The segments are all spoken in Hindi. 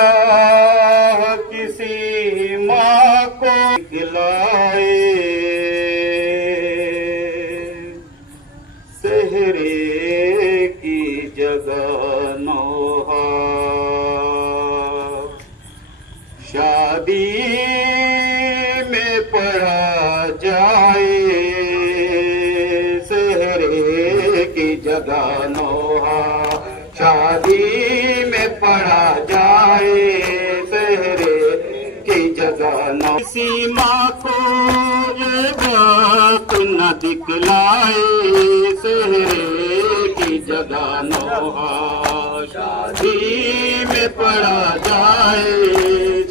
अल्लाह किसी माँ को खिलाए सहरे की जगह नौहा शादी में पढ़ा जाए सहरे की जगह नौहा शादी में पढ़ा जाए सहरे की जगह नौ किसी माँ को ये बात न दिखलाए सहरे की जगह नौहा शादी में पढ़ा जाए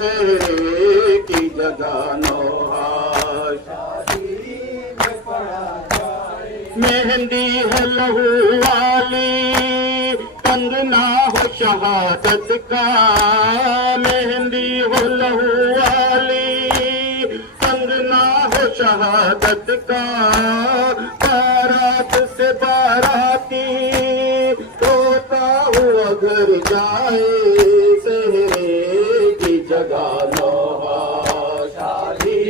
सहरे की जगह नौहा शादी में पढ़ा जाए मेहंदी है लहू वाली कंगना हो शहादत का मेहंदी हो लहू वाली कंगना हो शहादत का बारात से बाराती रोता हुआ घर जाए सहरे की जगह नौहा शादी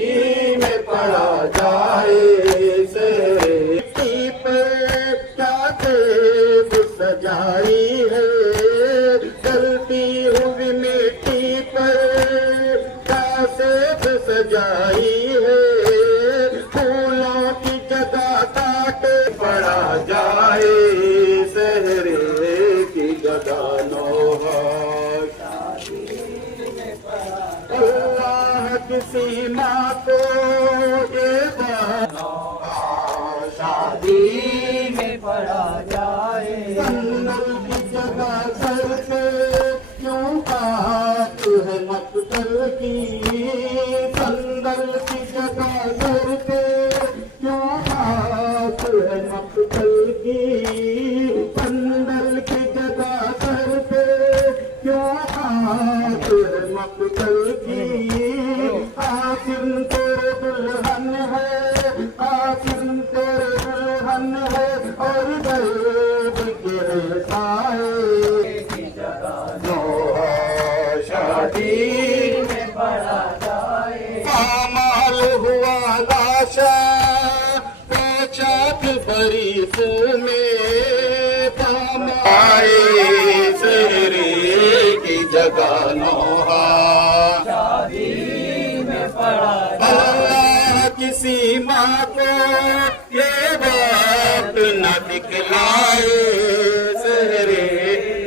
में पढ़ा जाए सहरे पर क्या देव सजाई है चलती हुई मिट्टी पर क्या सेब सजाई है फूलों की जगह काटे पड़ा जाए सहरे की जगह नौहा अल्लाह किसी माँ को ये शादी में पढ़ा जाए संदल की जगह सर पे क्यों बात है मकतल की संदल की जगह सर पे क्यों बात है मकतल की संदल की जगह सर पे क्यों बात है मकतल की आसिम तेरे दुल्हन है आसिम तेरे दुल्हन है और दर्द के साए की जगह नौहा शादी में पढ़ा जाए पामाल हुआ लाशा पोशाक बरीस में पामाए सहरे की जगह नौहा शादी में पढ़ा जाए किसी माँ को ये बात न दिखलाए सहरे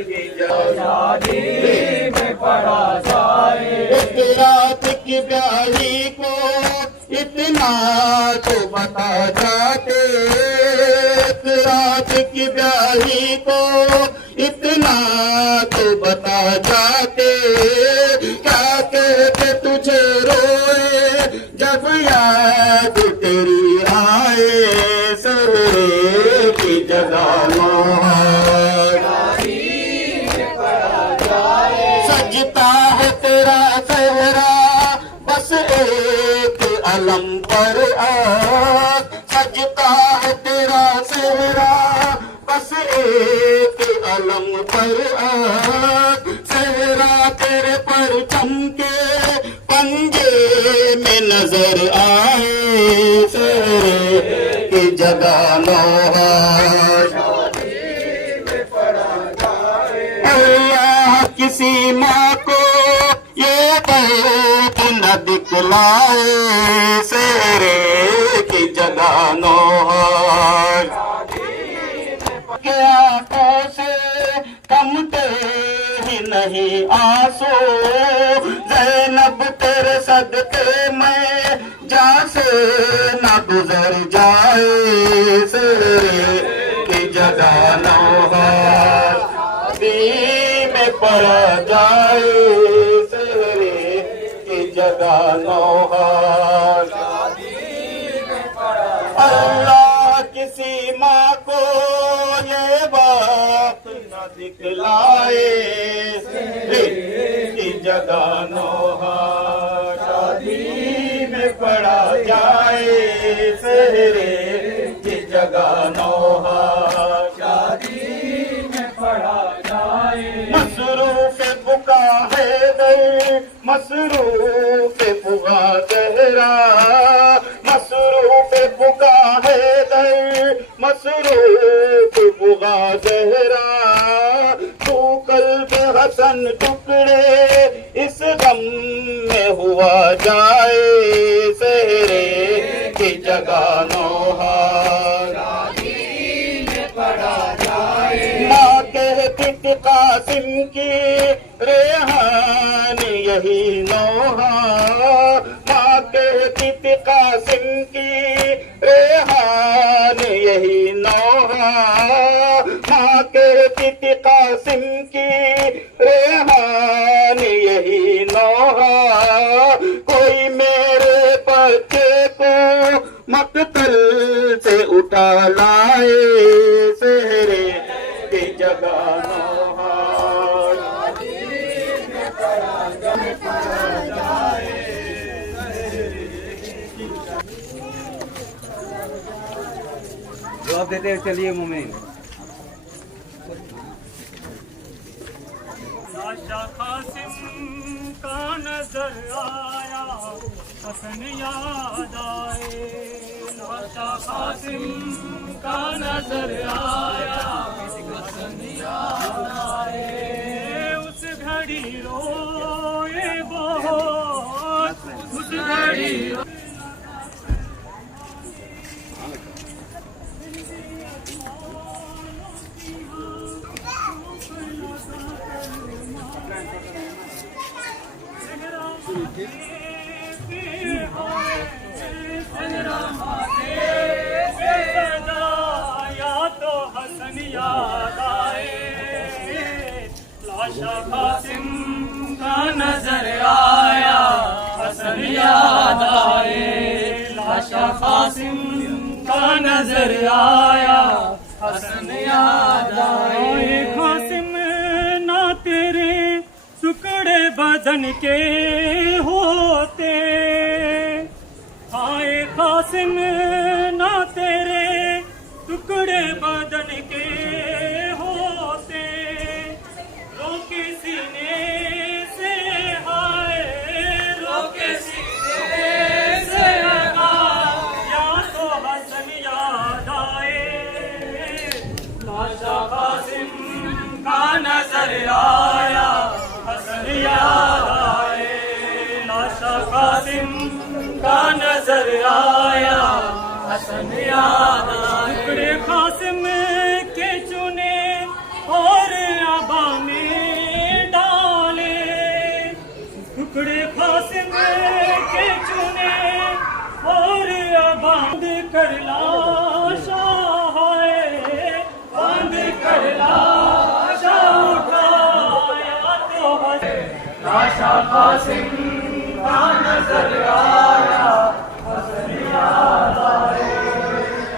की शादी में पढ़ा जाए एक रात की ब्याही को इतना तो बता जाते एक रात की ब्याही को इतना तो बता जाते क्या कहते तुझे रोए जब याद तेरी आए सहरे की जगह नौहा सजता है तेरा सहरा बस एक अलम पर आज सजता है तेरा सहरा बस एक अलम पर आज सहरा तेरे पर चमके पंजे में नजर आए सहरे की जगह नौहा अल्लाह किसी माँ को ये बात न दिखलाए सहरे की जगह नौहा के आंखों से थमते ही नहीं आंसू ज़ैनब तेरे सदके में जा से न गुजर जाए सहरे की जगह नौहा में पढ़ा जाए सहरे की जगह नौहा अल्लाह किसी माँ को ये बात न दिखलाए सहरे की जगह नौहा शादी में पढ़ा जाए सहरे की जगह जगा नौहा शादी में पढ़ा जाए। मसरूफ बुका है दर मसरूफ बुगा गहरा मसरूफ बुका है दर मसरूफ बुगा गहरा तू कल्ब हसन टुकड़े इस गम में हुआ जाए सहरे की जगह नौहा शादी में पढ़ा जाए। माँ कहती कासिम की रेहान यही नौहा माँ कहती कासिम की रेहान यही नौहा माँ कहती कासिम की रेहान यही नौहा कोई मेरे बच्चे को मकतल से उठा लाए सहरे की जगह नौहा जवाब देते हैं, चलिए मोमिन। लाशा कासिम का नजर आया हसन याद आए। लाशा कासिम का नजर आया हसन याद आए। उस घड़ी रोए बहुत उस घड़ी तो हसन याद आए। लाशा कासिम का नजर आया हसन याद आए। लाशा कासिम का नजर आया हसन याद आए। कासिम ना तेरे टुकड़े बदन के होते आए। कासिम ना तेरे टुकड़े बदन के होते रोके सीने से हाय रोके सीने से या तो हसन याद आए। लाशा कासिम का नजर आया हसन याद आए। लाशा कासिम का नजर आया हसन याद आए। टुकड़े कासिम के चुने और आबा में डाले। टुकड़े कासिम के चुने और आबा कर लाशा है बांध कर लाशा उठाया तो लाशा कासिम का नजर आया हसन याद आए।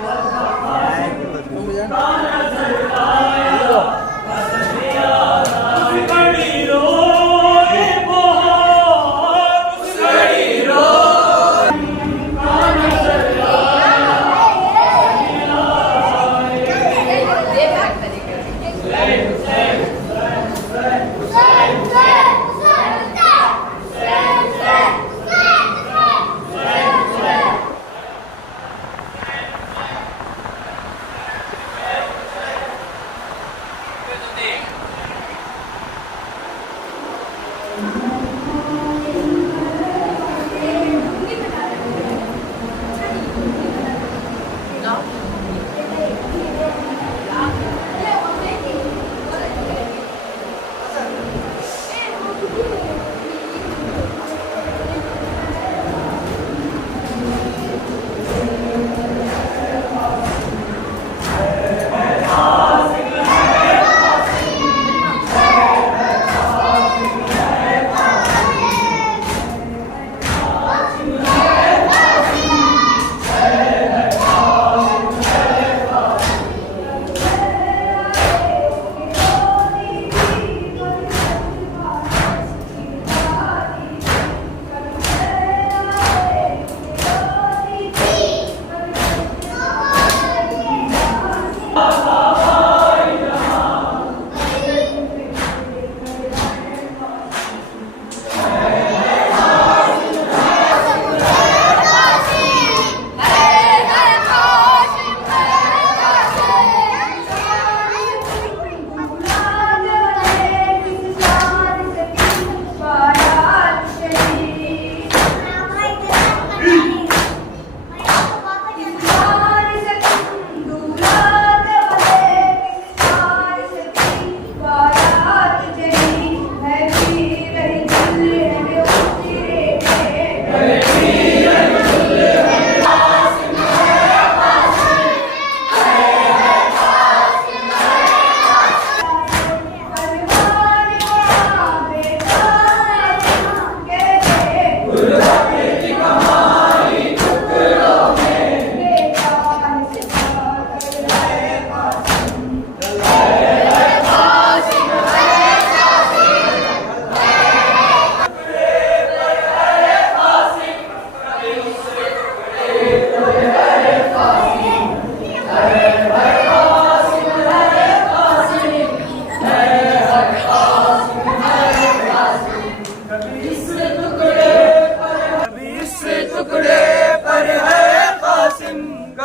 लाशा कासिम का नजर आया हसन याद आए। उस घड़ी रोए बहुत उस घड़ी रोए का नजर आया हसन याद आए।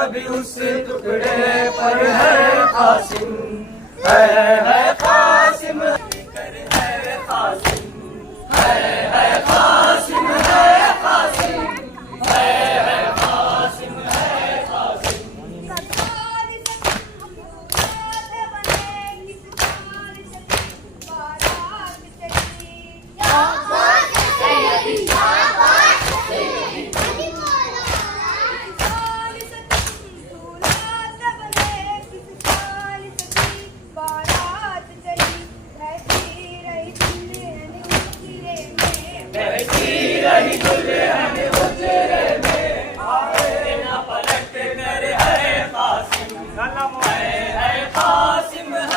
कभी उस टुकड़े पर है कासिम, है कासिम, है कासिम, है कासिम, है कासिम, है कासिम, है कासिम। बहती रही दुल्हन उजरे में, आए ना पलट कर है कासिम, है कासिम, है कासिम, है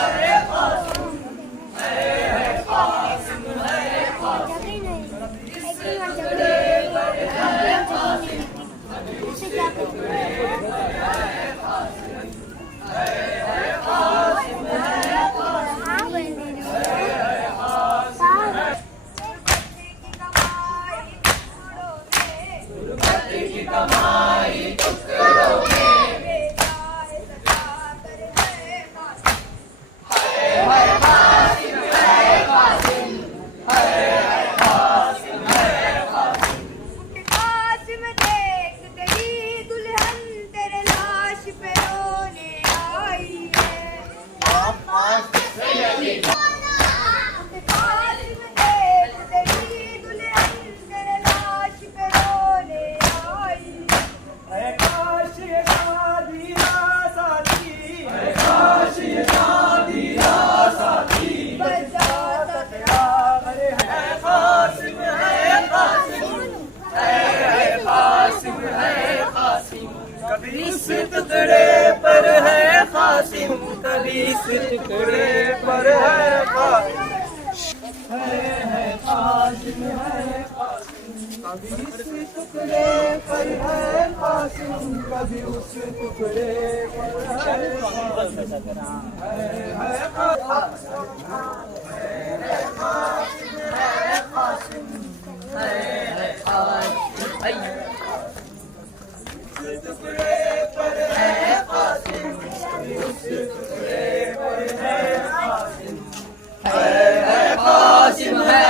कासिम, है कासिम। कभी इस टुकड़े पर है कासिम, कभी इस टुकड़े पर है कासिम, है कासिम, है कासिम। कभी इस टुकड़े पर है कासिम, कभी उस टुकड़े पर है कासिम, है कासिम, है कासिम। टुकड़े पर है कासिम, उस टुकड़े पर है कासिम, है कासिम, है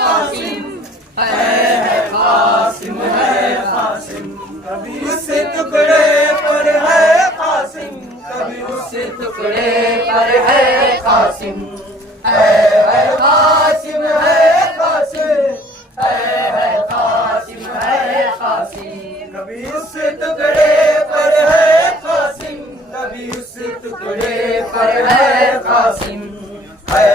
कासिम, है कासिम, है कासिम। कभी उस टुकड़े पर है कासिम, कभी उस टुकड़े पर है कासिम, है कासिम, है कासिम, है कासिम, है कासिम। कभी उस टुकड़े पर है कासिम, कभी उस टुकड़े पर है कासिम, है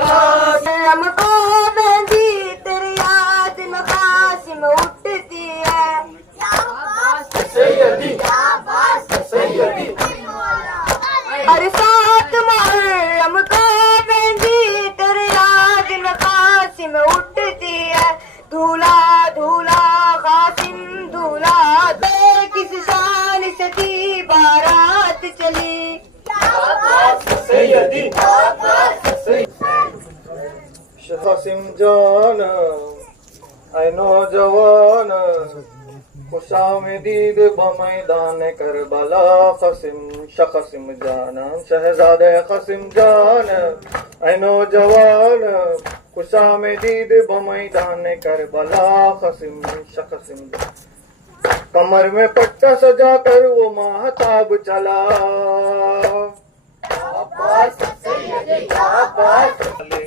कासिम। हमको मेहंदी तेरी याद में कासिम उठती है, सैयदी, सैयदी, हर साथ मुहर्रम को मेहंदी तेरी याद में कासिम उठती है। धूला धूला कासिम धूला दे, किस शान से थी बारात चली। सैयदी, कासिम जान, ऐ नौजवान, खुशामदीद बमैदान करबला। कासिम कासिम जान, शहजादे कासिम जान, ऐ नौजवान, खुशामदीद बमैदान करबला। कासिम कासिम कमर में पट्टा सजा कर वो महताब चला।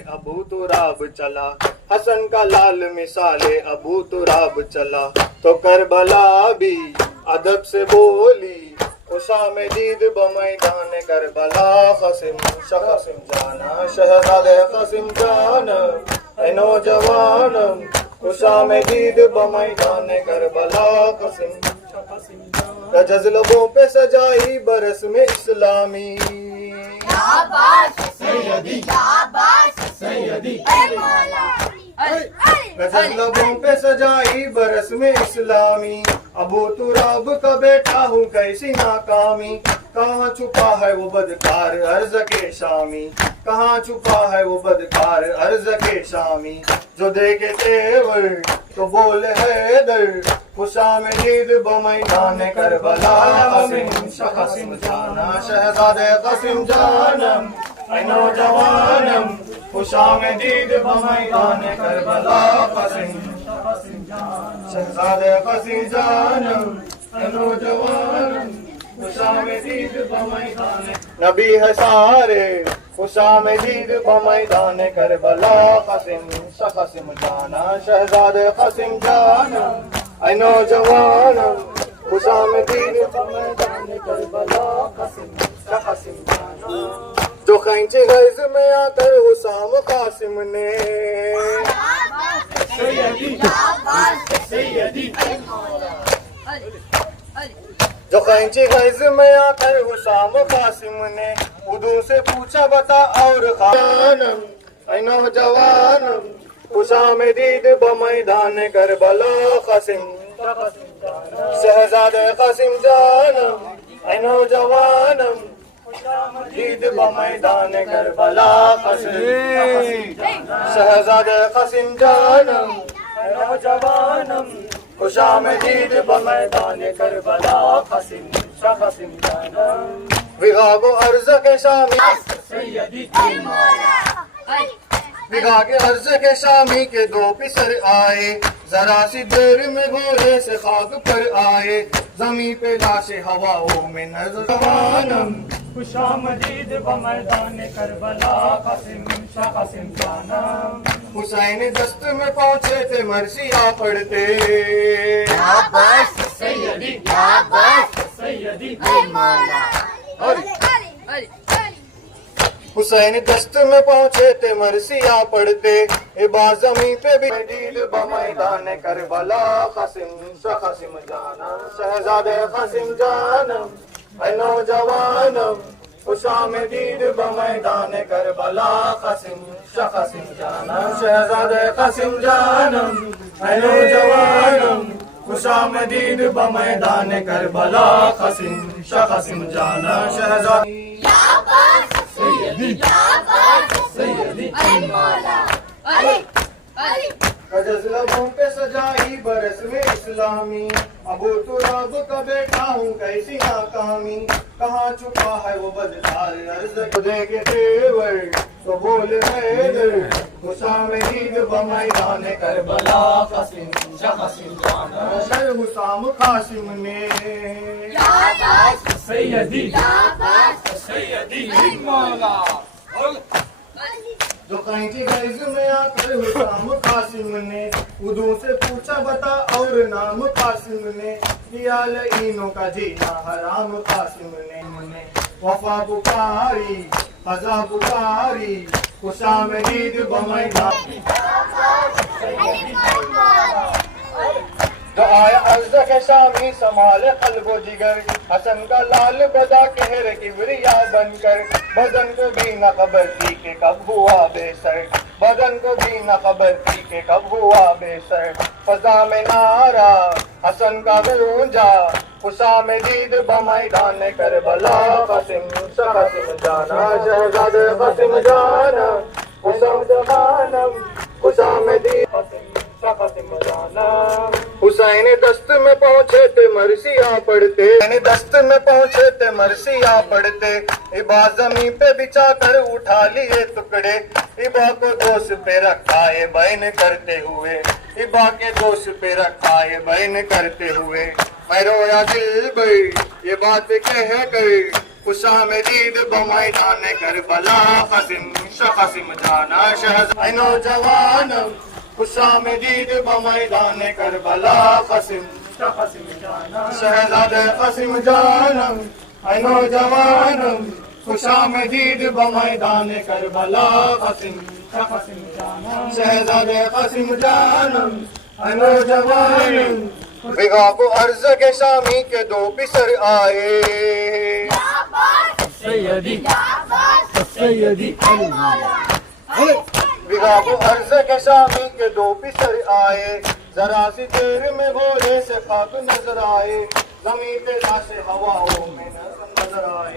अबू तुराब चला, हसन का लाल मिसाले अबू तुराब चला। तो करबला भी अदब से बोली, खुशामदीद बमैदान करबला। कासिम कासिम जाना, शहजादे कासिम जान, ऐ नौजवान, खुशामदीद बमैदान करबला। कासिम रजज़ लबों पे सजाई बरस में इस्लामी। सैयदी, सैयदी, रजज़ लबों पे सजाई बरस में इस्लामी। अबू तुराब का बेटा हूँ कैसी नाकामी। कहाँ छुपा है वो बदकार अर्ज के शामी, कहाँ छुपा है वो बदकार अर्ज के शामी, जो देखे तेवर तो बोले हैदर, खुशाम दीद बमैदान करबला कसिम शखसिम जाना, शहजादे कसिम जानम ऐ नौजवानम, खुशाम दीद बमैदान करबला कसिम शहजादे कसिम जानम ऐ नौजवानम, खुशाम दीद बमैदान नबी है सारे, खुशाम दीद बमैदान करबला कसिम शखसिम जाना, शहजादे कसिम जानम ऐ नौजवानम, खुशाम दीद बमैदान करबला कसिम शखसिम जाना, जो खैंचे गैज में आकर हुसाम कासिम ने, जो खैंची गैज में आकर हुसाम कासिम ने, उदू से पूछा बता और खानम ऐ नौजवानम, खुशाम दीद बमैदान करबला कसिम शहजादे कसिम जानम ऐ नौजवानम, दीद बमैदान करबला कसिम शहजादे कसिम जानम ऐ नौजवानम, खुशाम दीद बमैदान करबला कसिम शखसिम जानम, विगा को अर्ज के शामी विगा के अर्ज के शामी के दो पिसर आए, जरा सी देर में घोड़े से खाक पर आए, जमी पे लाशे हवाओं में नजरवानम, खुशाम दीद बमैदान करबला कसिम शखसिम जानम, हुसैन दस्त में पहुंचे थे मरसिया पढ़ते, हुसैन दस्त में पहुंचे थे मरसिया पढ़ते, इबाज जमी पे भी दीद बमैदान करबला कसिम शखसिम जाना, शहजादे कसिम जानम ऐ नौजवानम, खुशाम दीद बमैदान करबला कसिम शखसिम जाना, शहजादे कसिम जानम ऐ नौजवानम, खुशाम दीद बमैदान करबला कसिम शखसिम जाना, शहजादे लबों पे सजाई बरस में इस्लामी, अबू तुराब का बेटा हूँ कैसी नाकामी, कहाँ छुपा है वो बदकार अर्ज खुदे के तेवर तो बोल हैदर, खुशाम दीद बमैदान करबला कसिम शखसिम जाना, शर हुसाम कासिम ने सैयदी मौला, जो कैंची गैज में आकर हुसाम कासिम ने, उदू से पूछा बता और नाम कासिम ने, किया लईनों का जीना हराम कासिम ने, वफा बुकारी फजा बुकारी, खुशाम दीद बमैदान जो आया अर्ज के शामी संभाले कल्बो जिगर, हसन का लाल बदा कहर किबरिया बनकर, बदन को भी न खबर थी कि कब हुआ बेसर, बदन को भी न खबर थी कि कब हुआ बेसर, फजा में नारा हसन का गूंजा, खुशाम दीद बमैदान करबला कसिम शखसिम जाना, शहजादे कसिम जाना खुशाम जमानम, खुशाम दीद कसिम जाना, हुसैन दस्त में पहुंचे थे मरसिया पढ़ते, दस्त में पहुंचे थे मरसिया पढ़ते, इबा जमीन पे बिछा कर उठा लिए टुकड़े, इबा को दोष पे रखा ये बैन करते हुए, इबा के दोष पे रखा ये बैन करते हुए, मैं रोया दिल भई ये बात कह कर, खुशाम दीद बमैदान करबला कसिम शखसिम जाना, शहजादे नौजवानम, खुशाम दीद बमैदान करबला कसिम शखसिम जाना, शहजादे कसिम जानम ऐ नौजवानम, खुशाम दीद बमैदान करबला कसिम शखसिम जाना, शहजादे कसिम जानम ऐ नौजवानम, विगा को अर्ज के शामी के दो पिसर आए, सैयदी सैयदी विगा को अर्ज के शामी के दो पिसर आए, जरा सी देर में घोड़े से खाक नजर आए, जमीन पे लाशे हवाओं में नजर आए,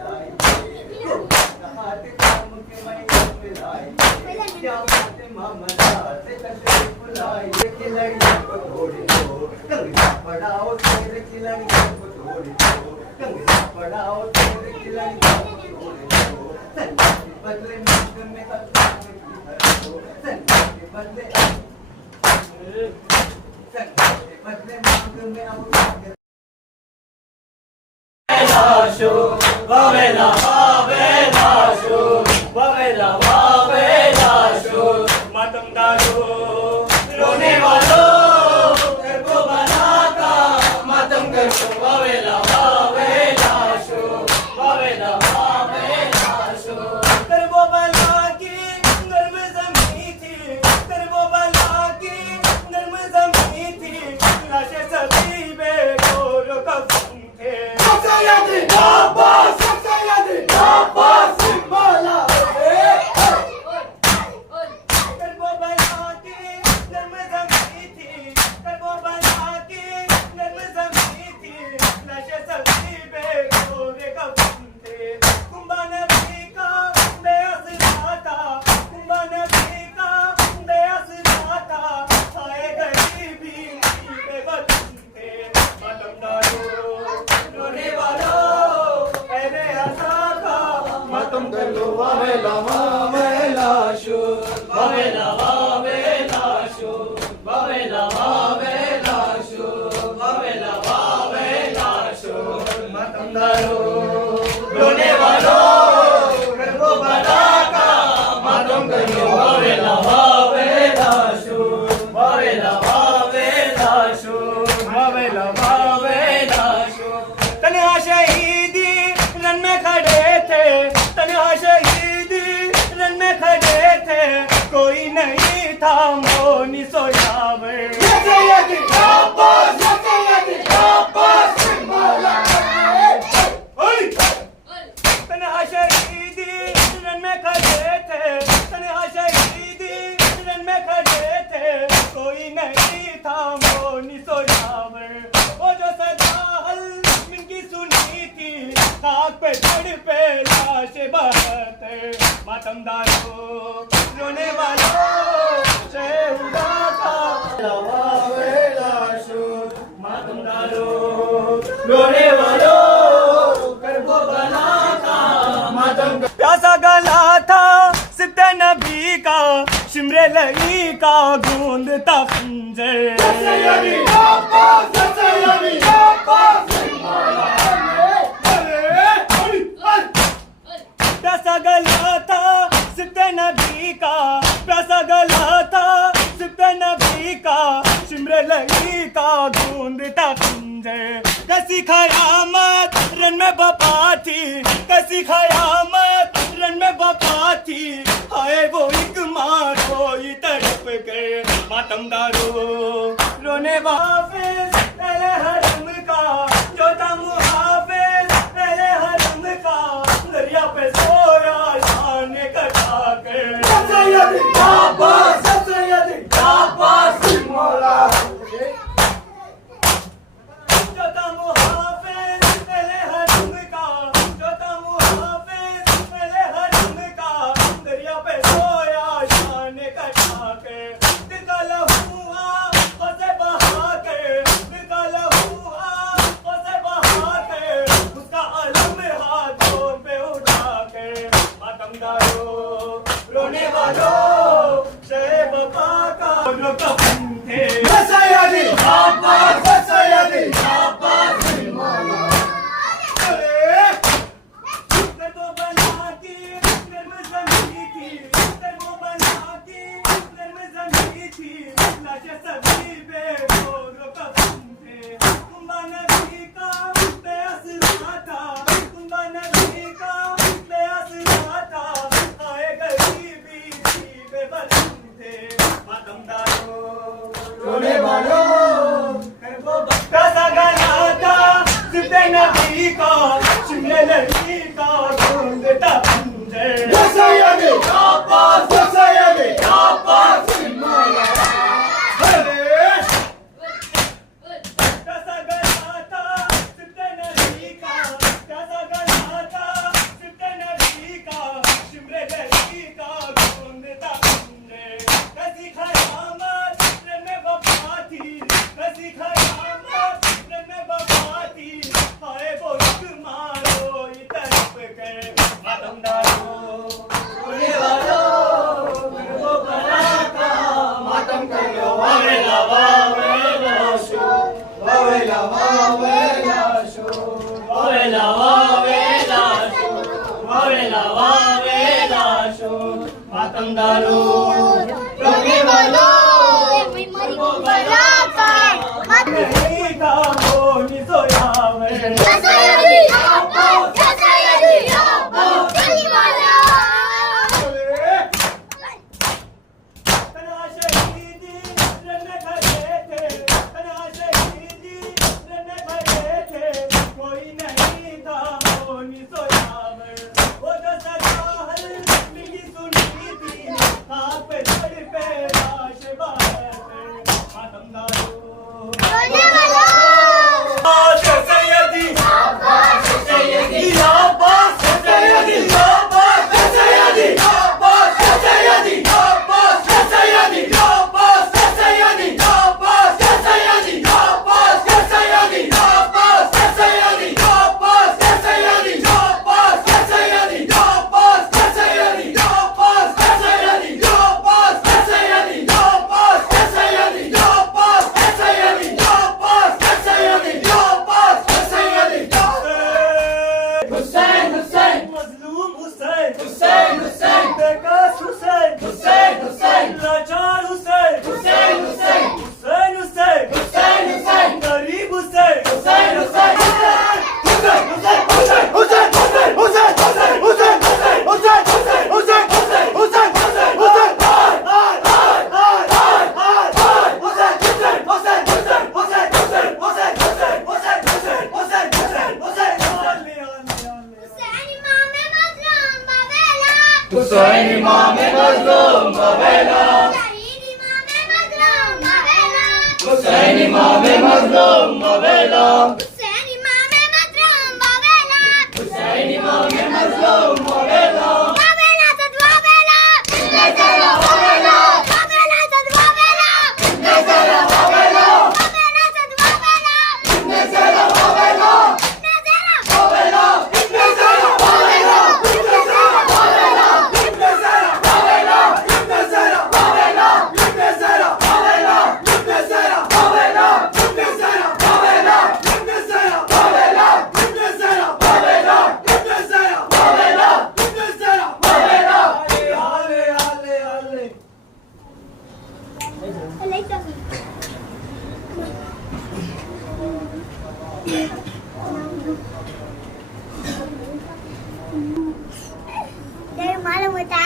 क्या फातिमा मजार से तशरीफ लाई खिलड़ियों को थोड़ी दो कंगना पड़ाओ तेरे खिलड़ियों को थोड़ी दो कंगना पड़ाओ तेरे खिलड़ियों को थोड़ी दो संजा के बदले मांग में अल्लाह की हर दो संजा के बदले मांग में अल्लाह के Lasho, Vavela, Lasho, Vavela, Lasho, Matam Daru, Rone Valo, Karko Banaka, Matam Karko, Vavela, Lasho, Vavela, Lasho, Karbo Balaki, Narm Zami thi, Karbo Balaki, Narm Zami thi, Lashe Sabibe, Goro Kafum the. तन्हा शहीदी रन में खड़े थे, तन्हा शहीदी रन में खड़े थे, कोई नहीं था मोनी सोयावे। तन्हा शहीदी रन में खड़े थे, तन्हा शहीदी रन में खड़े थे, कोई नहीं था मोनी सोयावे। वो जो सदा इनकी सुनी थी, खाक पे चढ़ पे लाश बहते, मातमदारो रोने वालों से उड़ा था मातमदारो रोने वालों करबो बना था मातम। प्यासा गला था सिद्ध नबी का, शिमरे लई का गूंजता खंजर। प्यासा गला था सिद्ध नबी का, प्यासा गला था सिद्ध नबी का, शिमरे लई का गूंजता खंजर। कैसी खयामत रन में बपा थी, कैसी खयामत रन में बपा थी, हाय वो एक मारो ये तड़प गए मातमदारो रोने वाफिज अहले हरम का, जो था मुहाफिज अहले हरम का, दरिया पे सोया शान कटा के। जो था मुहाफिज अहले हरम का, जो था मुहाफिज अहले हरम का, दरिया पे सोया शान कटा के। दिल का लहू से बहा के, दिल का लहू से बहा के, उसका अलम हाथों पे उठा के मातमदारो रोने वालों से बपा का जो कफन थे। करबो बना की नर्म ज़मीं थी, करबो बना की नर्म ज़मीं थी, लाशें सभी बेगोरो कफन थे। कुंबा नबी का बेअसरा था, कुंबा नबी का बेअसरा था, आए गरीबी थी बेबरकत थे मातमदारो रोने वालों करबो प्यासा गला था सिद्ध नबी का, शिमले लई का गूंजता खंजर। प्यासा गला था सिद्ध नबी का, प्यासा गला था सिद्ध नबी का, शिमले लई का गूंजता खंजर। वावेला वावेला शो वावेला वावेला शो मातंगालो वालो बलाका नहीं का मोनी सोयावे जसयदी अब्बा चलीवाला तना शहीदी रन खड़े थे तना शहीदी रन खड़े थे कोई नहीं था मोनी सोयावे वो जो सजाहल मिली सुनी थी आप सर पे लाश बात आतंगालो सैयदी अब्बास सैयदी अब्बास सैयदी अब्बास सैयदी अब्बास सैयदी अब्बास सैयदी अब्बास सैयदी अब्बास सैयदी अब्बास सैयदी अब्बास सैयदी अब्बास सैयदी अब्बास सैयदी अब्बास सैयदी अब्बास सैयदी अब्बास सैयदी अब्बास सैयदी अब्बास सैयदी अब्बास सैयदी अब्बास सैयदी हुसैन हुसैन मजलूम हुसैन हुसैन हुसैन बेकस हुसैन हुसैन हुसैन लाचार हुसैन हुसैन हुसैन हुसैन हुसैन हुसैन हुसैन गरीब हुसैन हुसैन हुसैन हुसैन हुसैन हुसैन हुसैन हुसैन हुसैन हुसैन हुसैन हुसैन हुसैन हुसैन हुसैन हुसैन हुसैन इमाम मज़लूम बवेला हुसैन इमाम मज़लूम बवेला हुसैन इमाम मज़लूम बवेला हुसैन इमाम मज़लूम बवेला बवेला तदवावेला नज़र बवेला बवेला तदवावेला नज़र बवेला बवेला तदवावेला नज़र बवेला नज़र बवेला नज़र बवेला Dari malam kita.